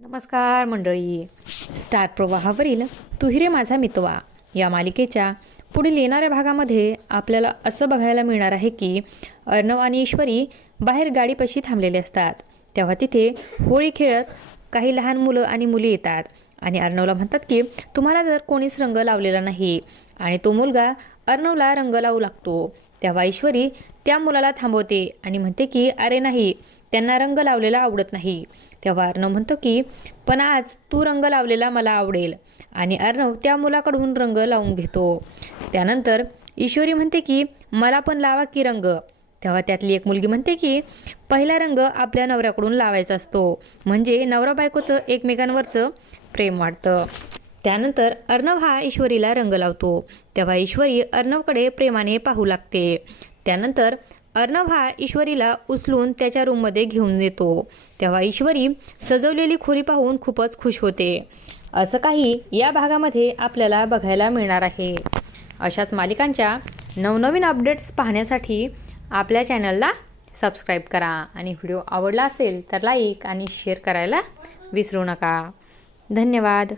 नमस्कार मंडळी. स्टार प्रवाहावरील तू ही रे माझा मितवा या मालिकेच्या पुढील येणाऱ्या भागामध्ये आपल्याला असं बघायला मिळणार आहे की अर्णव आणि ईश्वरी बाहेर गाडीपाशी थांबलेले असतात. तेव्हा तिथे होळी खेळत काही लहान मुलं आणि मुली येतात आणि अर्णवला म्हणतात की तुम्हाला जर कोणीच रंग लावलेला नाही, आणि तो मुलगा अर्णवला रंग लावू लागतो. तेव्हा ईश्वरी त्या मुलाला थांबवते आणि म्हणते की अरे नाही, त्यांना रंग लावलेला आवडत नाही. तेव्हा अर्णव म्हणतो की पण आज तू रंग लावलेला मला आवडेल, आणि अर्णव त्या मुलाकडून रंग लावून घेतो. त्यानंतर ईश्वरी म्हणते की मला पण लावा की रंग. तेव्हा त्यातली एक मुलगी म्हणते की पहिला रंग आपल्या नवऱ्याकडून लावायचा असतो, म्हणजे नवरा बायकोचं एकमेकांवरचं प्रेम वाढतं. त्यानंतर अर्णव हा ईश्वरीला रंग लावतो. तेव्हा ईश्वरी अर्णवकडे प्रेमाने पाहू लागते. त्यानंतर अर्णव हा ईश्वरीला उचलून त्याच्या रूममध्ये घेऊन येतो. तेव्हा ईश्वरी सजवलेली खोली पाहून खूपच खुश होते. असं काही या भागामध्ये आपल्याला बघायला मिळणार आहे. अशाच मालिकांच्या नवनवीन अपडेट्स पाहण्यासाठी आपल्या चॅनलला सबस्क्राईब करा, आणि व्हिडिओ आवडला असेल तर लाईक आणि शेअर करायला विसरू नका. धन्यवाद.